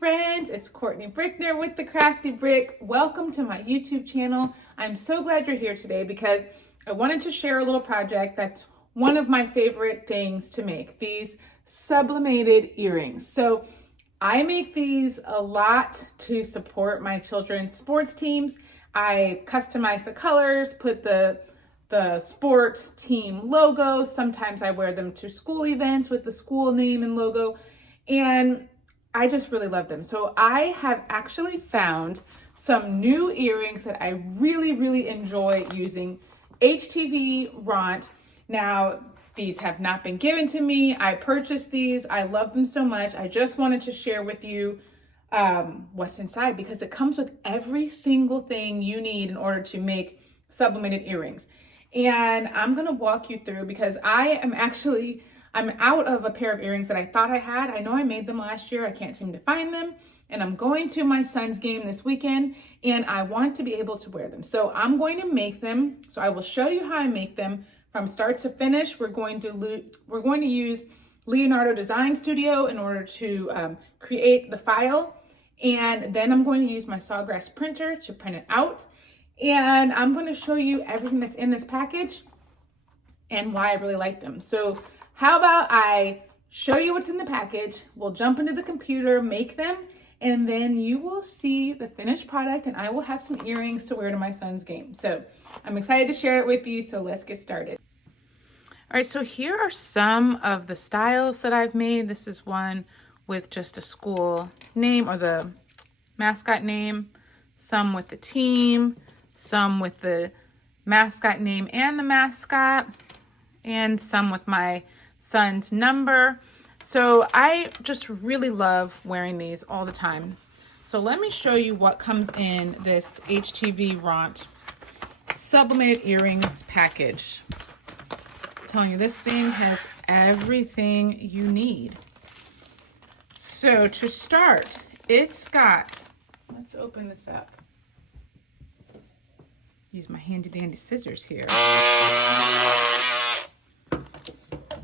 friends, it's Courtney Brickner with The Crafty Brick. Welcome to my YouTube channel. I'm so glad you're here today because I wanted to share a little project that's one of my favorite things to make, these sublimated earrings. So I make these a lot to support my children's sports teams. I customize the colors, put the sports team logo. Sometimes I wear them to school events with the school name and logo. And I just really love them. So I have actually found some new earrings that I really enjoy using. HTVRont. Now, these have not been given to me. I purchased these. I love them so much. I just wanted to share with you what's inside because it comes with every single thing you need in order to make sublimated earrings. And I'm gonna walk you through because I'm out of a pair of earrings that I thought I had. I know I made them last year. I can't seem to find them. And I'm going to my son's game this weekend and I want to be able to wear them. So I'm going to make them. So I will show you how I make them from start to finish. We're going to use Leonardo Design Studio in order to create the file. And then I'm going to use my sawgrass printer to print it out. And I'm going to show you everything that's in this package and why I really like them. So how about I show you what's in the package, we'll jump into the computer, make them, and then you will see the finished product and I will have some earrings to wear to my son's game. So I'm excited to share it with you, so let's get started. All right, so here are some of the styles that I've made. This is one with just a school name or the mascot name, some with the team, some with the mascot name and the mascot, and some with my son's number. So I just really love wearing these all the time. So let me show you what comes in this HTVRont sublimated earrings package. I'm telling you, this thing has everything you need. So to start, it's got, let's open this up. Use my handy dandy scissors here.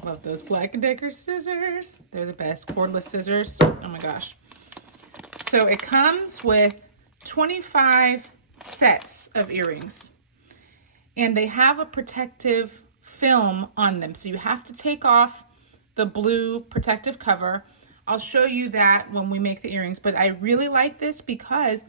Love those Black & Decker scissors. They're the best, cordless scissors. Oh my gosh. So it comes with 25 sets of earrings. And they have a protective film on them. So you have to take off the blue protective cover. I'll show you that when we make the earrings. But I really like this because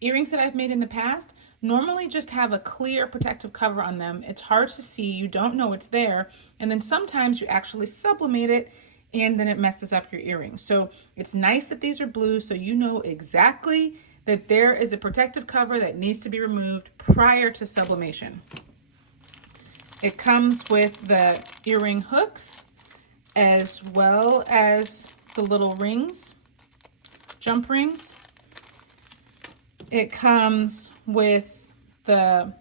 earrings that I've made in the past normally just have a clear protective cover on them. It's hard to see, you don't know it's there, and then sometimes you actually sublimate it and then it messes up your earrings. So it's nice that these are blue so you know exactly that there is a protective cover that needs to be removed prior to sublimation. It comes with the earring hooks as well as the little rings, jump rings. It comes with the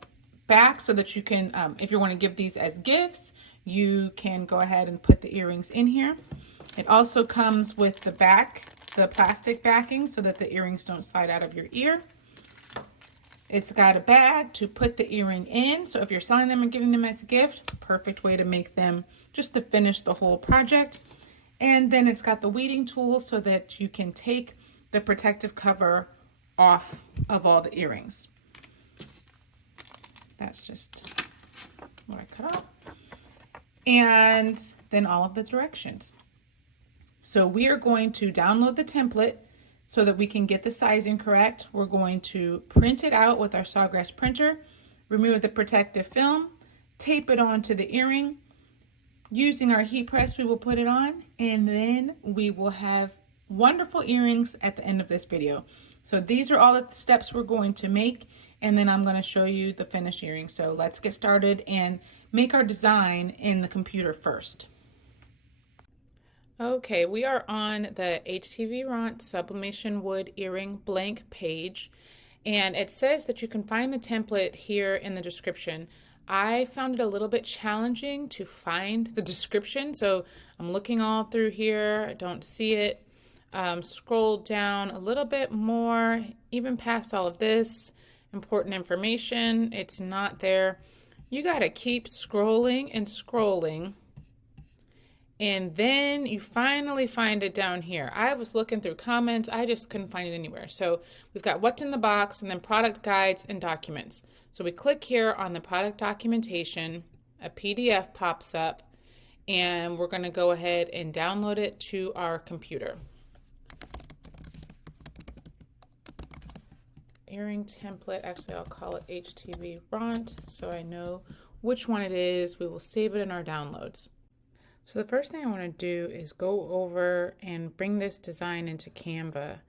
back so that you can, if you want to give these as gifts, you can go ahead and put the earrings in here. It also comes with the back, the plastic backing so that the earrings don't slide out of your ear. It's got a bag to put the earring in. So if you're selling them and giving them as a gift, perfect way to make them just to finish the whole project. And then it's got the weeding tool so that you can take the protective cover off of all the earrings. That's just what I cut off. And then all of the directions. So we are going to download the template so that we can get the sizing correct. We're going to print it out with our sawgrass printer, remove the protective film, tape it onto the earring. Using our heat press, we will put it on, and then we will have wonderful earrings at the end of this video. So these are all of the steps we're going to make, and then I'm going to show you the finished earring. So let's get started and make our design in the computer first. Okay, we are on the HTVRont Sublimation Wood Earring blank page, and it says that you can find the template here in the description. I found it a little bit challenging to find the description, so I'm looking all through here. I don't see it. Scroll down a little bit more, even past all of this important information. It's not there. You got to keep scrolling and scrolling, And then you finally find it down here. I was looking through comments, I just couldn't find it anywhere. So we've got what's in the box and then product guides and documents. So we click here on the product documentation, a PDF pops up, and we're going to go ahead and download it to our computer. Earring template, actually I'll call it HTVRont so I know which one it is. We will save it in our downloads. So the first thing I want to do is go over and bring this design into Canva.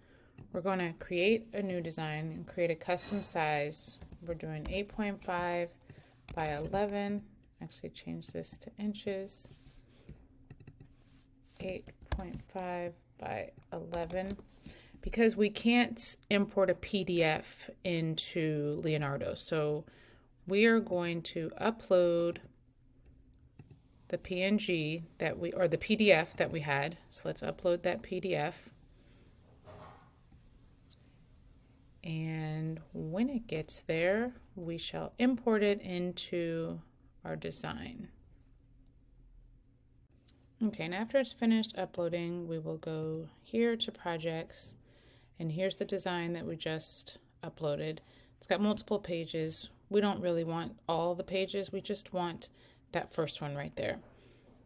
We're going to create a new design and create a custom size. We're doing 8.5 by 11. Actually change this to inches. 8.5 by 11. Because we can't import a PDF into Leonardo. So we are going to upload the PNG that or the PDF that we had. So let's upload that PDF. And when it gets there, we shall import it into our design. Okay, and after it's finished uploading, we will go here to projects, and here's the design that we just uploaded. It's got multiple pages. We don't really want all the pages, we just want that first one right there.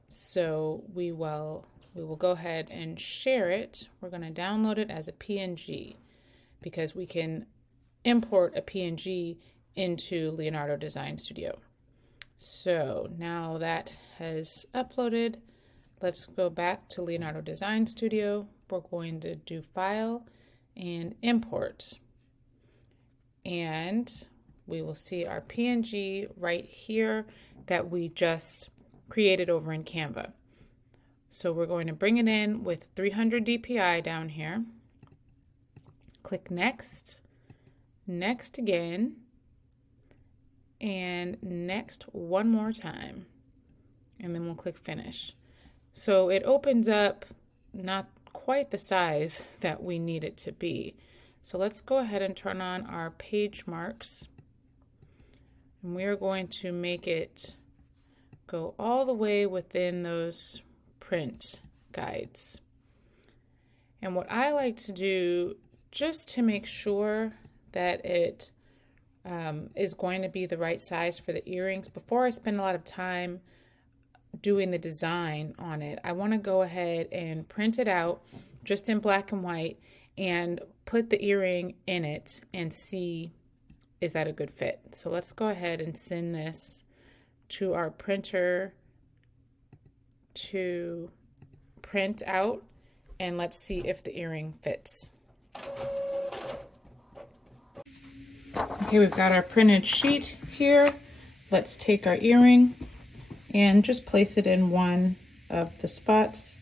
So we will go ahead and share it. We're going to download it as a PNG because we can import a PNG into Leonardo Design Studio. So now that has uploaded, let's go back to Leonardo Design Studio. We're going to do File and Import. And we will see our PNG right here that we just created over in Canva. So we're going to bring it in with 300 DPI down here. Click Next, Next again, and Next one more time. And then we'll click Finish. So it opens up not quite the size that we need it to be. So let's go ahead and turn on our page marks. And we are going to make it go all the way within those print guides. And what I like to do, just to make sure that it is going to be the right size for the earrings, before I spend a lot of time doing the design on it, I want to go ahead and print it out just in black and white and put the earring in it and see, is that a good fit? So let's go ahead and send this to our printer to print out, and let's see if the earring fits. Okay, we've got our printed sheet here. Let's take our earring and just place it in one of the spots.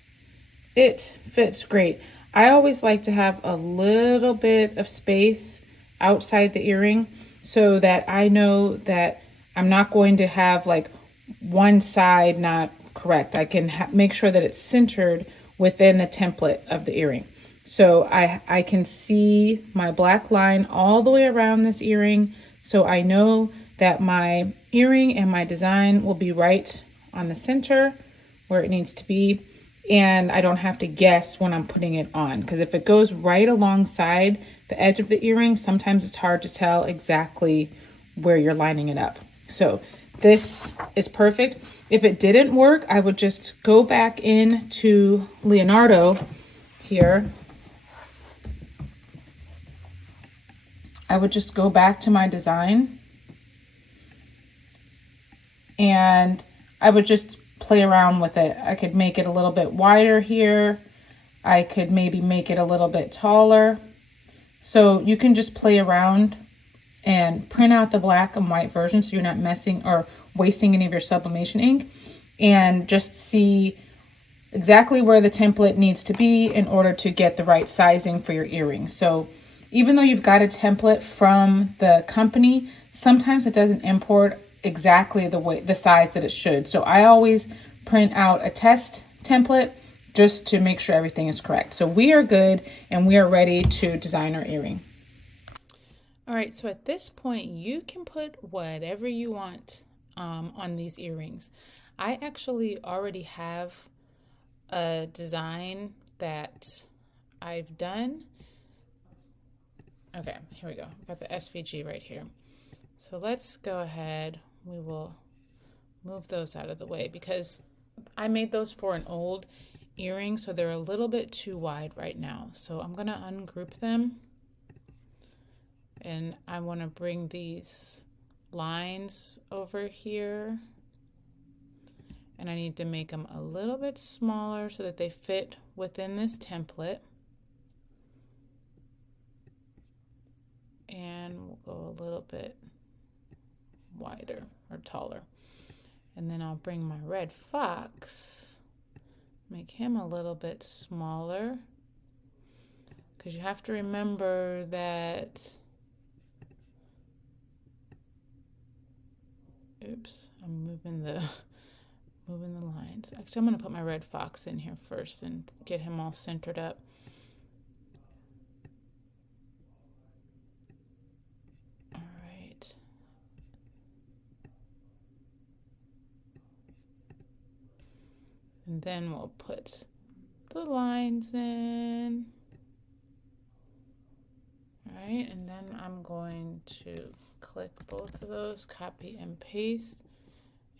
It fits great. I always like to have a little bit of space outside the earring so that I know that I'm not going to have like one side not correct. I can make sure that it's centered within the template of the earring. So I can see my black line all the way around this earring, so I know that my earring and my design will be right on the center where it needs to be, and I don't have to guess when I'm putting it on, because if it goes right alongside the edge of the earring, sometimes it's hard to tell exactly where you're lining it up. So this is perfect. If it didn't work, I would just go back into Leonardo here. I would just go back to my design and I would just play around with it. I could make it a little bit wider here. I could maybe make it a little bit taller. So you can just play around and print out the black and white version so you're not messing or wasting any of your sublimation ink, and just see exactly where the template needs to be in order to get the right sizing for your earrings. So even though you've got a template from the company, sometimes it doesn't import exactly the size that it should. So I always print out a test template just to make sure everything is correct. So we are good and we are ready to design our earring. All right, so at this point you can put whatever you want on these earrings. I actually already have a design that I've done. Okay, here we go. I've got the SVG right here. So let's go ahead. We will move those out of the way because I made those for an old earring, so they're a little bit too wide right now. So I'm going to ungroup them, and I want to bring these lines over here, and I need to make them a little bit smaller so that they fit within this template. And we'll go a little bit wider or taller. And then I'll bring my red fox, make him a little bit smaller, because you have to remember that, oops, I'm moving the lines. Actually, I'm going to put my red fox in here first and get him all centered up. And then we'll put the lines in. All right, and then I'm going to click both of those, copy and paste,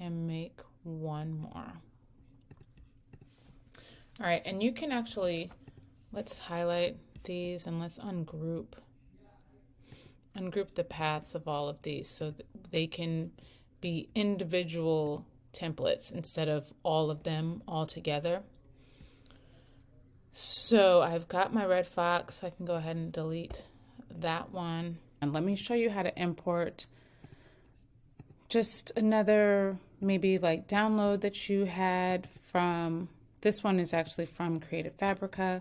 and make one more. All right, and you can actually, let's highlight these and let's ungroup the paths of all of these so that they can be individual templates instead of all of them all together. So I've got my red fox. I can go ahead and delete that one. And let me show you how to import just another maybe like download that you had from, this one is actually from Creative Fabrica.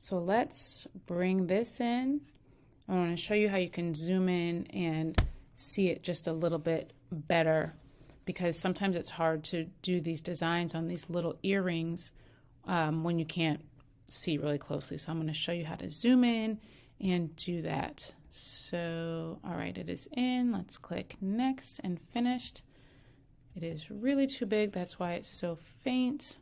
So let's bring this in. I want to show you how you can zoom in and see it just a little bit better, because sometimes it's hard to do these designs on these little earrings when you can't see really closely. So I'm going to show you how to zoom in and do that. So, all right, it is in. Let's click next and finished. It is really too big. That's why it's so faint.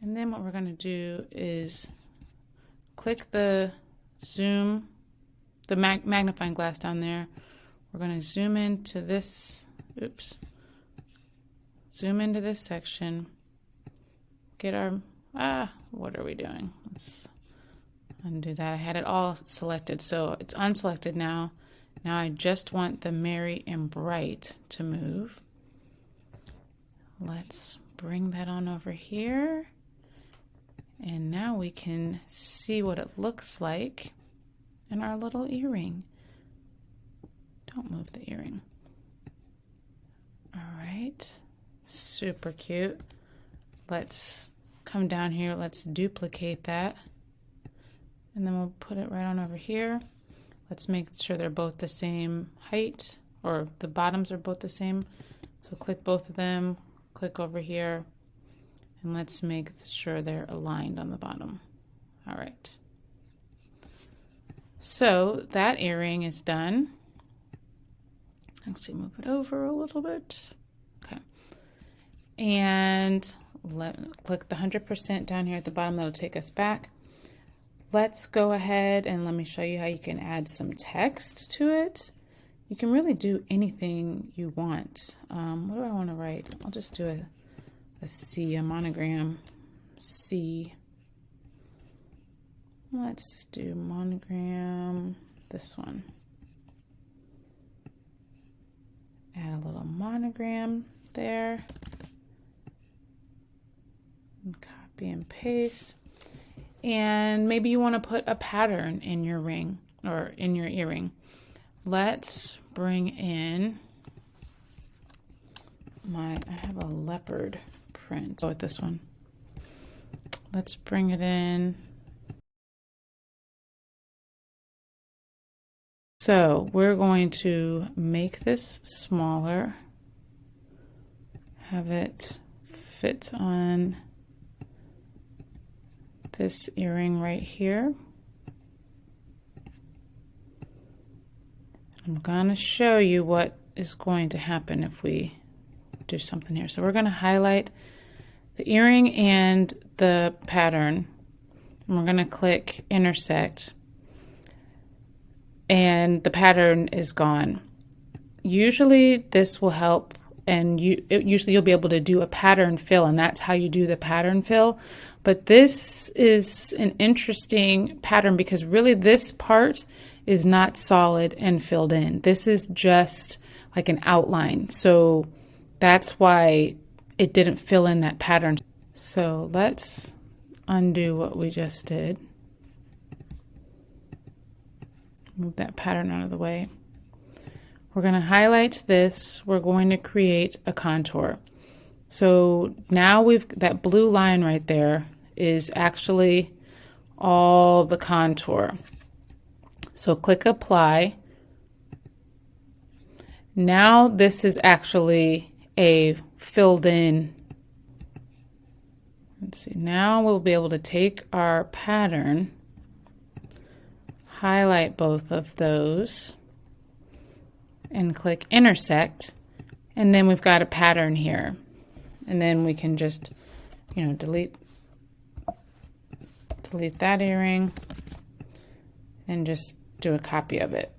And then what we're going to do is click the zoom, the magnifying glass down there. We're going to zoom into this. Oops. Zoom into this section. Get our, what are we doing? Let's undo that. I had it all selected, so it's unselected now. Now I just want the merry and bright to move. Let's bring that on over here. And now we can see what it looks like in our little earring. Don't move the earring. All right, super cute. Let's come down here, let's duplicate that, and then we'll put it right on over here. Let's make sure they're both the same height, or the bottoms are both the same. So click both of them, click over here, and let's make sure they're aligned on the bottom. All right. So that earring is done. Actually move it over a little bit. Okay. And click the 100% down here at the bottom. That'll take us back. Let's go ahead and let me show you how you can add some text to it. You can really do anything you want. What do I want to write? I'll just do a C, a monogram C. Let's do monogram, this one. Add a little monogram there. And copy and paste. And maybe you want to put a pattern in your ring or in your earring. Let's bring in I have a leopard print. Go with this one. Let's bring it in. So we're going to make this smaller, have it fit on this earring right here. I'm going to show you what is going to happen if we do something here. So we're going to highlight the earring and the pattern. And we're going to click intersect, and the pattern is gone. Usually this will help, and usually you'll be able to do a pattern fill, and that's how you do the pattern fill. But this is an interesting pattern because really this part is not solid and filled in. This is just like an outline. So that's why it didn't fill in that pattern. So let's undo what we just did. Move that pattern out of the way. We're going to highlight this. We're going to create a contour. So now that blue line right there is actually all the contour. So click apply. Now this is actually a filled in. Let's see, now we'll be able to take our pattern, highlight both of those, and click intersect, and then we've got a pattern here. And then we can just, delete that earring and just do a copy of it.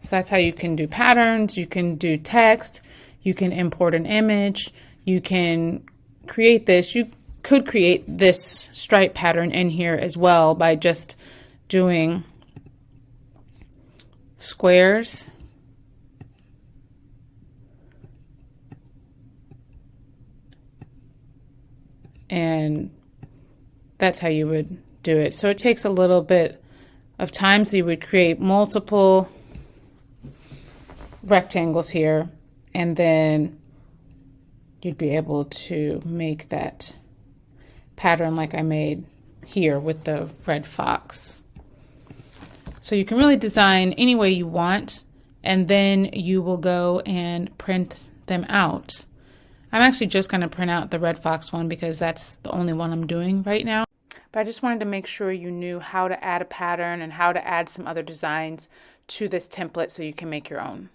So that's how you can do patterns. You can do text. You can import an image. You can create this. You could create this stripe pattern in here as well by just doing squares and that's how you would do it. So it takes a little bit of time. So you would create multiple rectangles here, and then you'd be able to make that pattern like I made here with the red fox. So you can really design any way you want, and then you will go and print them out. I'm actually just going to print out the red fox one because that's the only one I'm doing right now. But I just wanted to make sure you knew how to add a pattern and how to add some other designs to this template so you can make your own.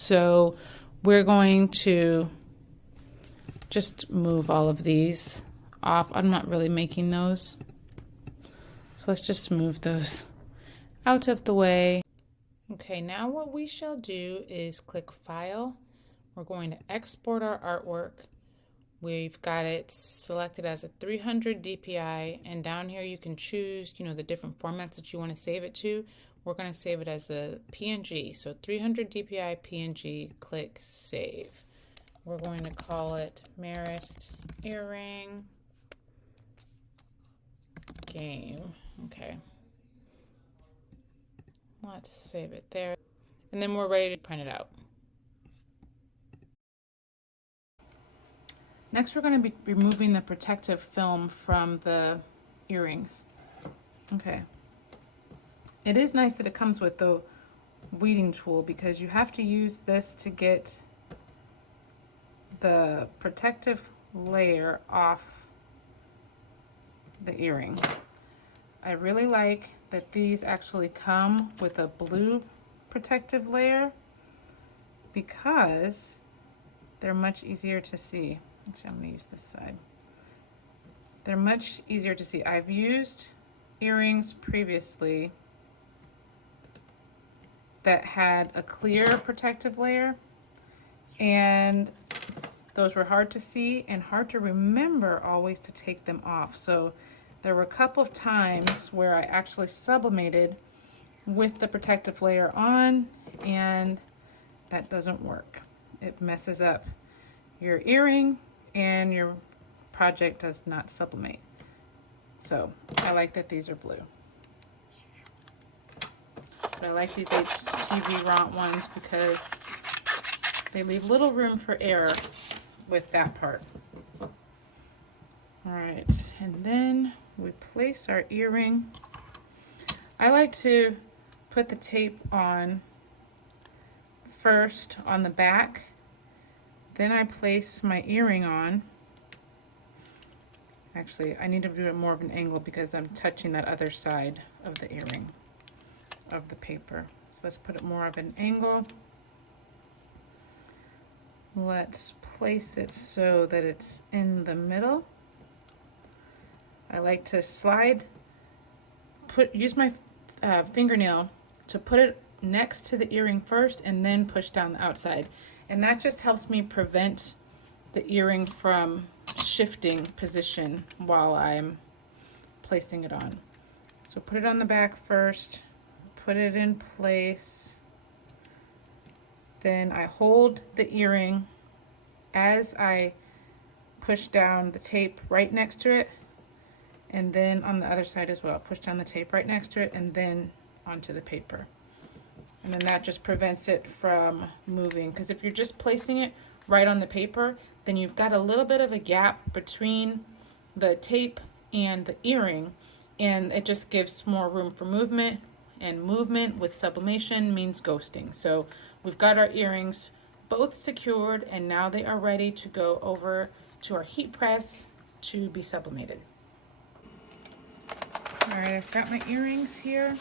So we're going to just move all of these off. I'm not really making those. So let's just move those out of the way. Okay, now what we shall do is click File. We're going to export our artwork. We've got it selected as a 300 DPI, and down here you can choose, the different formats that you want to save it to. We're going to save it as a PNG. So 300 DPI PNG, click Save. We're going to call it Marist Earring Game. Okay. Let's save it there. And then we're ready to print it out. Next, we're going to be removing the protective film from the earrings. Okay. It is nice that it comes with the weeding tool because you have to use this to get the protective layer off the earring. I really like that these actually come with a blue protective layer because they're much easier to see. Actually, I'm going to use this side. They're much easier to see. I've used earrings previously that had a clear protective layer, and those were hard to see and hard to remember always to take them off. So there were a couple of times where I actually sublimated with the protective layer on, and that doesn't work. It messes up your earring and your project does not sublimate. So I like that these are blue. But I like these HTVRont ones because they leave little room for error with that part. All right, and then we place our earring. I like to put the tape on first on the back, then I place my earring on. Actually, I need to do it more of an angle because I'm touching that other side of the earring of the paper. So let's put it more of an angle. let's place it so that it's in the middle. I like to use my fingernail to put it next to the earring first and then push down the outside. And that just helps me prevent the earring from shifting position while I'm placing it on. So put it on the back first, put it in place. Then I hold the earring as I push down the tape right next to it, and then on the other side as well, push down the tape right next to it and then onto the paper. And then that just prevents it from moving, because if you're just placing it right on the paper, then you've got a little bit of a gap between the tape and the earring, and it just gives more room for movement, and movement with sublimation means ghosting. So we've got our earrings both secured, and now they are ready to go over to our heat press to be sublimated. All right, I've got my earrings here.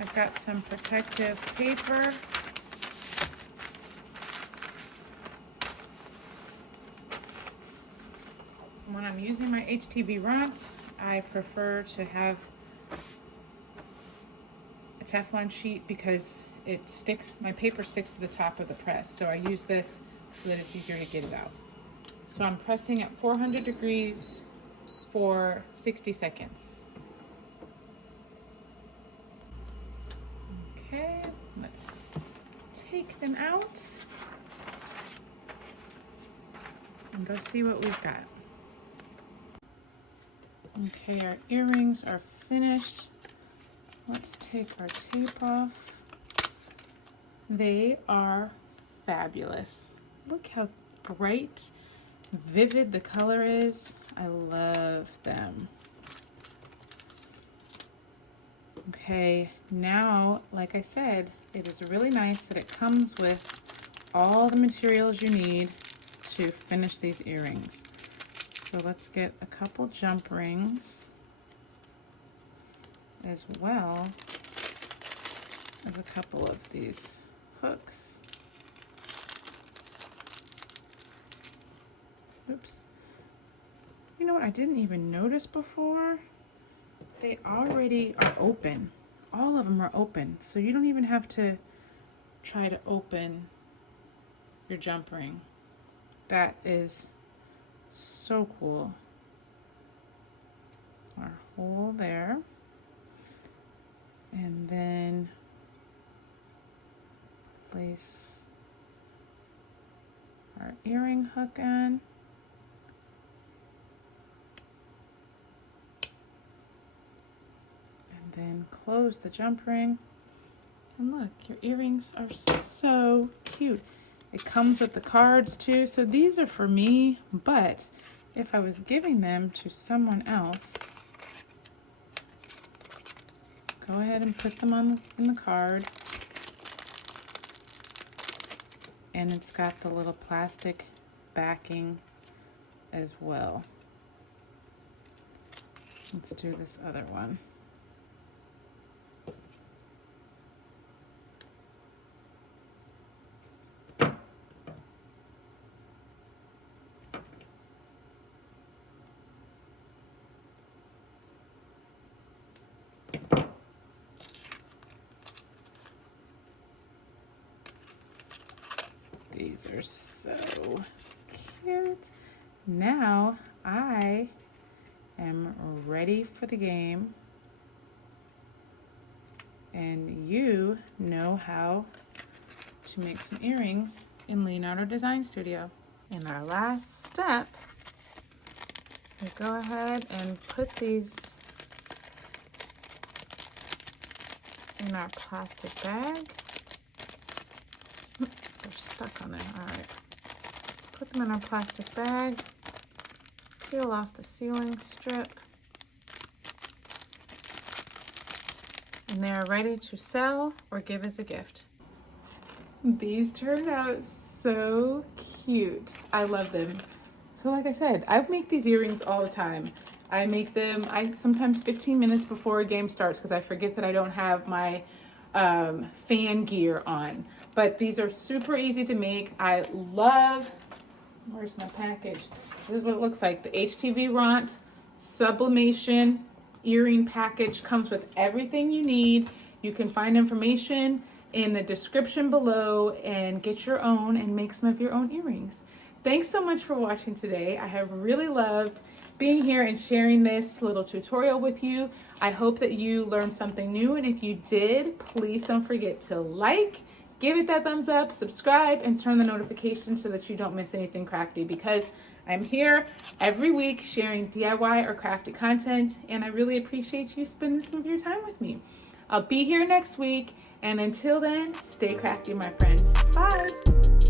I've got some protective paper. When I'm using my HTVRont, I prefer to have a Teflon sheet because my paper sticks to the top of the press. So I use this so that it's easier to get it out. So I'm pressing at 400 degrees for 60 seconds. Okay, let's take them out and go see what we've got. Okay, our earrings are finished. Let's take our tape off. They are fabulous. Look how bright, vivid the color is. I love them. Okay, now, like I said, it is really nice that it comes with all the materials you need to finish these earrings. So let's get a couple jump rings, as well as a couple of these hooks. Oops. You know what I didn't even notice before? They already are open. All of them are open, so you don't even have to try to open your jump ring. That is so cool. Our hole there. And then place our earring hook on. And then close the jump ring. And look, your earrings are so cute. It comes with the cards too, so these are for me, but if I was giving them to someone else, go ahead and put them in the card. And it's got the little plastic backing as well. Let's do this other one. These are so cute. Now I am ready for the game, and you know how to make some earrings in Leonardo Design Studio. In our last step, we go ahead and put these in our plastic bag. They're stuck on there. All right. Put them in our plastic bag. Peel off the sealing strip. And they are ready to sell or give as a gift. These turned out so cute. I love them. So like I said, I make these earrings all the time. I make them sometimes 15 minutes before a game starts because I forget that I don't have my fan gear on. But these are super easy to make. I love, where's my package? This is what it looks like. The HTVRont sublimation earring package comes with everything you need. You can find information in the description below and get your own and make some of your own earrings. Thanks so much for watching today. I have really loved being here and sharing this little tutorial with you. I hope that you learned something new, and if you did, please don't forget to like, give it that thumbs up, subscribe, and turn the notifications so that you don't miss anything crafty, because I'm here every week sharing DIY or crafty content, and I really appreciate you spending some of your time with me. I'll be here next week, and until then, stay crafty, my friends. Bye.